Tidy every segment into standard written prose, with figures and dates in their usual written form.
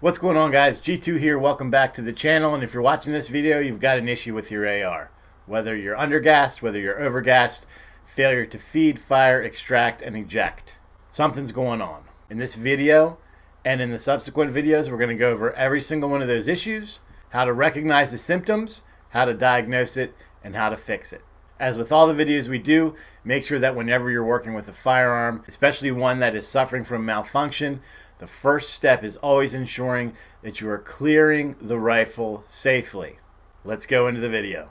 What's going on, guys? G2 here. Welcome back to the channel. And if you're watching this video, you've got an issue with your AR. Whether you're undergassed, whether you're overgassed, failure to feed, fire, extract, and eject. Something's going on. In this video and in the subsequent videos, we're going to go over every single one of those issues, how to recognize the symptoms, how to diagnose it, and how to fix it. As with all the videos we do, make sure that whenever you're working with a firearm, especially one that is suffering from malfunction, the first step is always ensuring that you are clearing the rifle safely. Let's go into the video.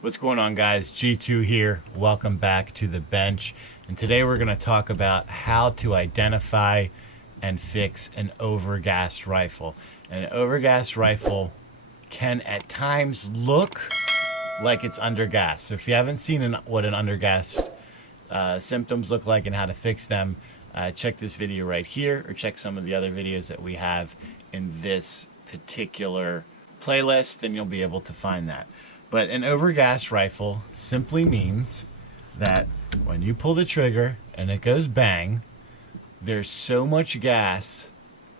What's going on, guys? G2 here. Welcome back to the bench. And today we're going to talk about how to identify and fix an overgassed rifle. An overgassed rifle can at times look like it's undergassed. So if you haven't seen what an undergassed symptoms look like and how to fix them, check this video right here, or check some of the other videos that we have in this particular playlist, and you'll be able to find that. But an overgassed rifle simply means that when you pull the trigger and it goes bang, there's so much gas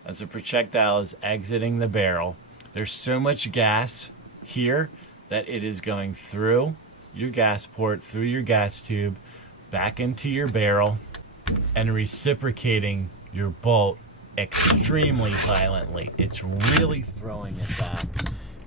as the projectile is exiting the barrel. There's so much gas here that it is going through your gas port, through your gas tube, back into your barrel, and reciprocating your bolt extremely violently. It's really throwing it back.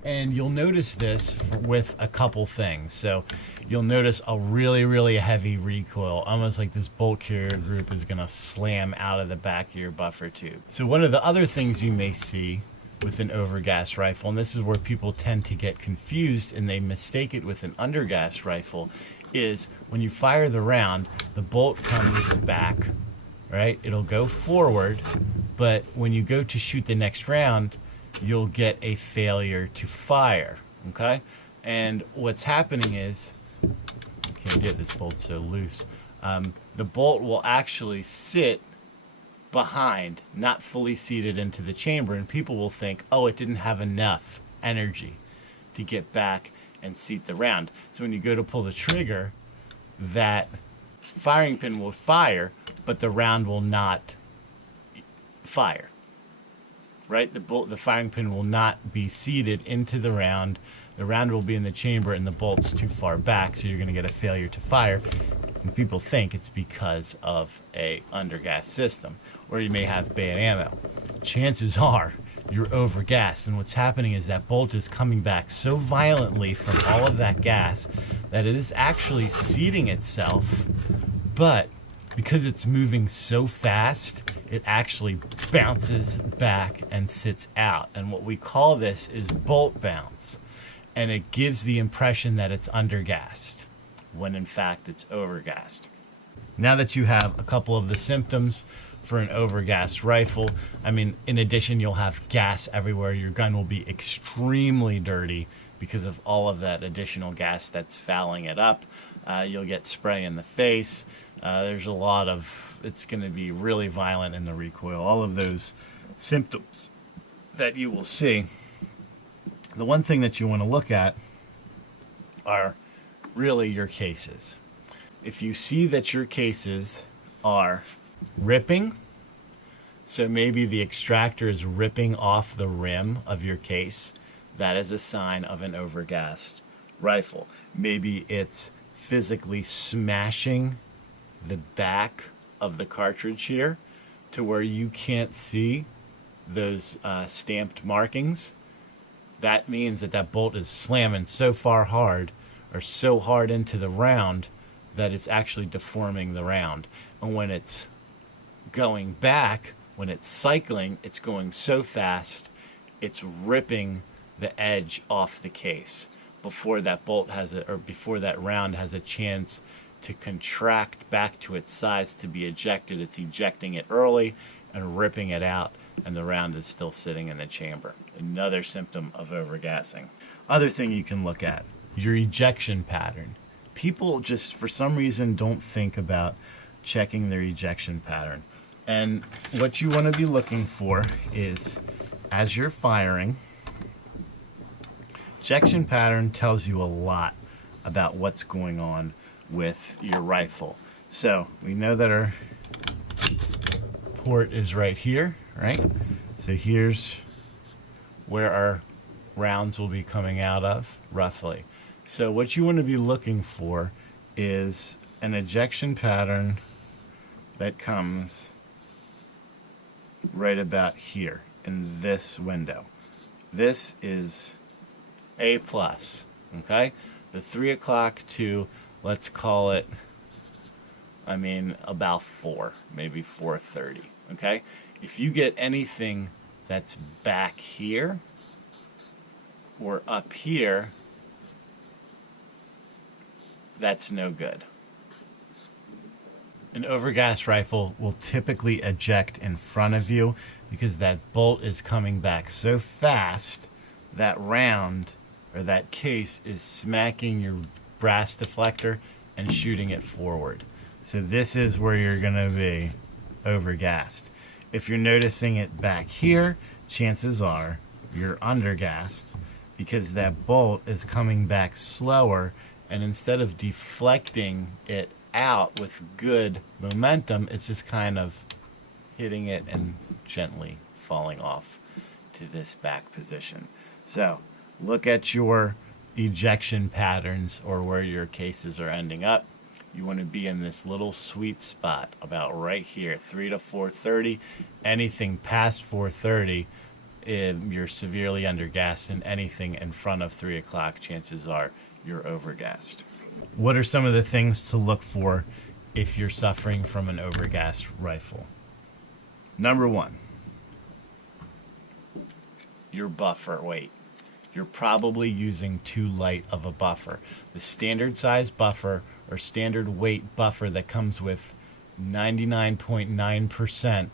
And you'll notice this with a couple things. So you'll notice a really heavy recoil, almost like this bolt carrier group is going to slam out of the back of your buffer tube. So one of the other things you may see with an overgassed rifle, and this is where people tend to get confused and they mistake it with an undergassed rifle, is when you fire the round, the bolt comes back, right? It'll go forward, but when you go to shoot the next round, you'll get a failure to fire, okay? And what's happening is, I can't get this bolt so loose, the bolt will actually sit behind, not fully seated into the chamber, and people will think, oh, it didn't have enough energy to get back and seat the round. So when you go to pull the trigger, that firing pin will fire, but the round will not fire, right? The firing pin will not be seated into the round will be in the chamber, and the bolt's too far back, so you're going to get a failure to fire. And people think it's because of a undergassed system, or you may have bad ammo. Chances are you're overgassed, and what's happening is that bolt is coming back so violently from all of that gas that it is actually seating itself, but because it's moving so fast, it actually bounces back and sits out. And what we call this is bolt bounce, and it gives the impression that it's undergassed, when in fact it's overgassed. Now that you have a couple of the symptoms for an overgassed rifle, I mean, in addition, you'll have gas everywhere. Your gun will be extremely dirty because of all of that additional gas that's fouling it up. You'll get spray in the face. There's a lot of, it's going to be really violent in the recoil. All of those symptoms that you will see. The one thing that you want to look at are really your cases. If you see that your cases are ripping, so maybe the extractor is ripping off the rim of your case, that is a sign of an overgassed rifle. Maybe it's physically smashing the back of the cartridge here to where you can't see those stamped markings. That means that that bolt is slamming so far hard, or so hard into the round, that it's actually deforming the round. And when it's going back, when it's cycling, it's going so fast, it's ripping the edge off the case before that bolt has it, or before that round has a chance to contract back to its size to be ejected. It's ejecting it early and ripping it out, and the round is still sitting in the chamber. Another symptom of overgassing. Other thing you can look at, your ejection pattern. People just, for some reason, don't think about checking their ejection pattern. And what you want to be looking for is, as you're firing, ejection pattern tells you a lot about what's going on with your rifle. So we know that our port is right here, right? So here's where our rounds will be coming out of, roughly. So what you want to be looking for is an ejection pattern that comes right about here in this window. This is A+, okay? The 3 o'clock to, let's call it, about 4, maybe 4:30, okay? If you get anything that's back here or up here, that's no good. An overgassed rifle will typically eject in front of you because that bolt is coming back so fast that round or that case is smacking your brass deflector and shooting it forward. So this is where you're going to be overgassed. If you're noticing it back here, chances are you're undergassed because that bolt is coming back slower, and instead of deflecting it out with good momentum, it's just kind of hitting it and gently falling off to this back position. So look at your ejection patterns or where your cases are ending up. You want to be in this little sweet spot about right here, 3 to 4:30. Anything past 4:30, you're severely undergassed, and anything in front of 3 o'clock, chances are you're overgassed. What are some of the things to look for if you're suffering from an overgassed rifle? Number 1, your buffer weight. You're probably using too light of a buffer. The standard size buffer or standard weight buffer that comes with 99.9%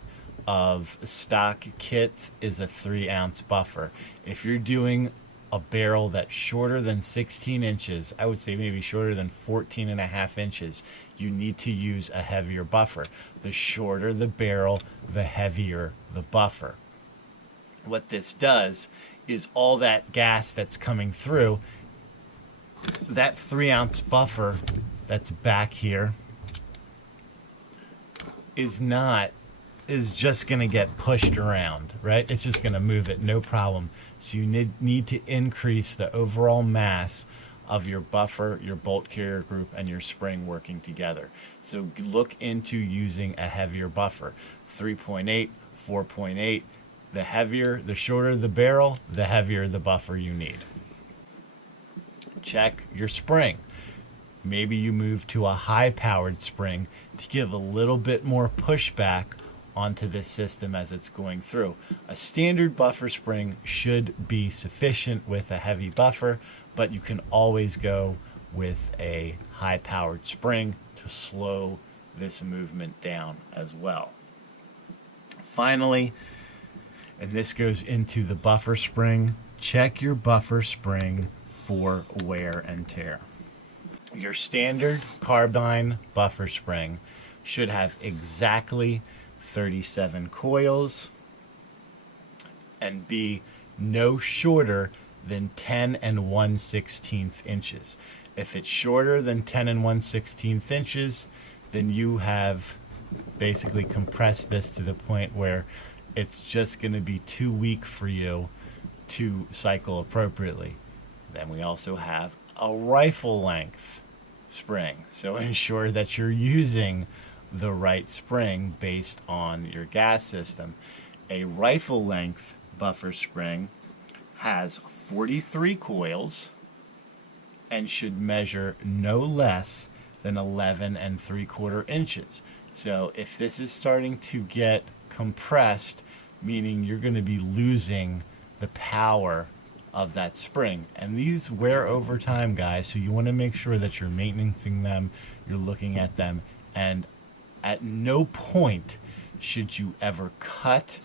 of stock kits is a 3-ounce buffer. If you're doing a barrel that's shorter than 16 inches, I would say maybe shorter than 14.5 inches, you need to use a heavier buffer. The shorter the barrel, the heavier the buffer. What this does is all that gas that's coming through, that 3-ounce buffer that's back here is just going to get pushed around, right? It's just going to move it, no problem. So you need to increase the overall mass of your buffer, your bolt carrier group, and your spring working together. So look into using a heavier buffer, 3.8, 4.8. The shorter the barrel, the heavier the buffer you need. Check your spring. Maybe you move to a high-powered spring to give a little bit more pushback onto this system as it's going through. A standard buffer spring should be sufficient with a heavy buffer, but you can always go with a high-powered spring to slow this movement down as well. Finally, and this goes into the buffer spring, check your buffer spring for wear and tear. Your standard carbine buffer spring should have exactly 37 coils and be no shorter than 10 1/16 inches. If it's shorter than 10 1/16 inches, then you have basically compressed this to the point where it's just going to be too weak for you to cycle appropriately. Then we also have a rifle length spring. So ensure that you're using the right spring based on your gas system. A rifle length buffer spring has 43 coils and should measure no less than 11 3/4 inches. So if this is starting to get compressed, meaning you're going to be losing the power of that spring, and these wear over time, guys, so you want to make sure that you're maintaining them, you're looking at them, and at no point should you ever cut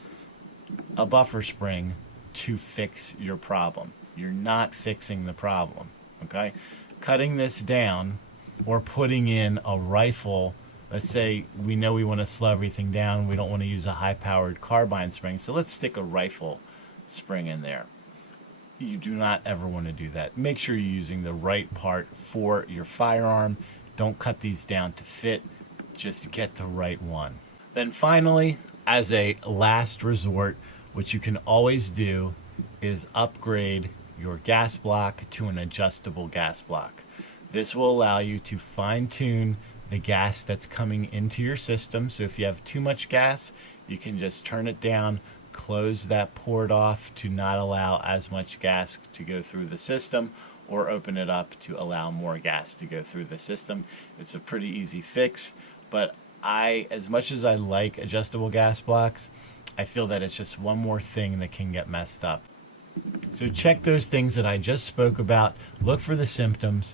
a buffer spring to fix your problem. You're not fixing the problem, okay? Cutting this down or putting in a rifle, let's say we know we want to slow everything down, we don't want to use a high-powered carbine spring, so let's stick a rifle spring in there. You do not ever want to do that. Make sure you're using the right part for your firearm. Don't cut these down to fit, just get the right one. Then finally, as a last resort, what you can always do is upgrade your gas block to an adjustable gas block. This will allow you to fine-tune the gas that's coming into your system. So if you have too much gas, you can just turn it down, close that port off to not allow as much gas to go through the system, or open it up to allow more gas to go through the system. It's a pretty easy fix, but as much as I like adjustable gas blocks, I feel that it's just one more thing that can get messed up. So check those things that I just spoke about, look for the symptoms,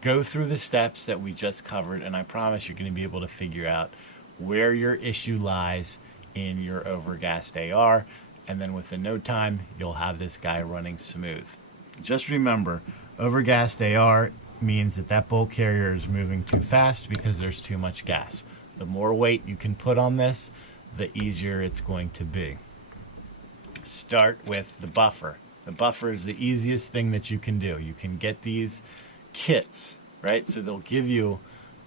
go through the steps that we just covered, and I promise you're going to be able to figure out where your issue lies in your overgassed AR, and then within no time, you'll have this guy running smooth. Just remember, overgassed AR means that bolt carrier is moving too fast because there's too much gas. The more weight you can put on this, the easier it's going to be. Start with the buffer. The buffer is the easiest thing that you can do. You can get these kits, right? So they'll give you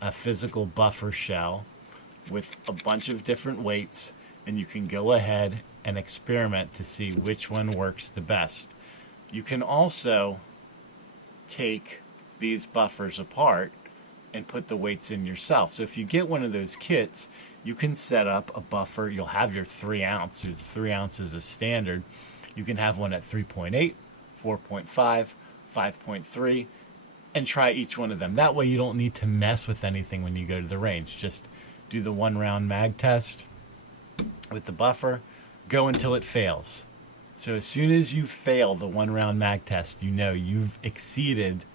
a physical buffer shell with a bunch of different weights, and you can go ahead and experiment to see which one works the best. You can also take these buffers apart and put the weights in yourself. So if you get one of those kits, you can set up a buffer. You'll have your 3 ounce. It's 3 ounces is standard. You can have one at 3.8, 4.5, 5.3, and try each one of them. That way you don't need to mess with anything when you go to the range. Just do the 1 round mag test with the buffer, go until it fails. So as soon as you fail the 1 round mag test, you know you've exceeded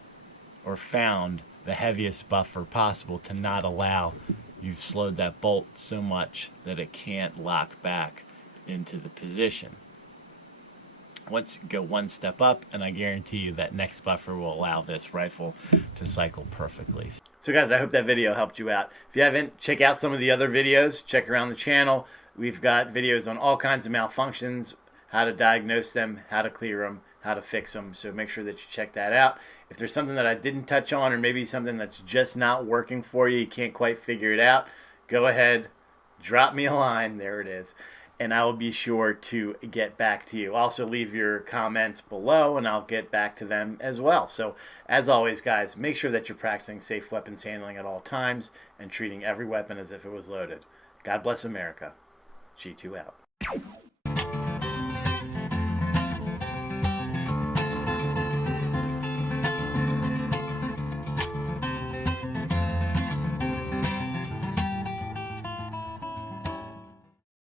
or found the heaviest buffer possible to not allow, you've slowed that bolt so much that it can't lock back into the position. Once you go one step up, and I guarantee you that next buffer will allow this rifle to cycle perfectly. So guys, I hope that video helped you out. If you haven't, check out some of the other videos. Check around the channel. We've got videos on all kinds of malfunctions, how to diagnose them, how to clear them, how to fix them. So make sure that you check that out. If there's something that I didn't touch on, or maybe something that's just not working for you, you can't quite figure it out, go ahead, drop me a line. There it is. And I will be sure to get back to you. Also, leave your comments below, and I'll get back to them as well. So, as always, guys, make sure that you're practicing safe weapons handling at all times and treating every weapon as if it was loaded. God bless America. G2 out.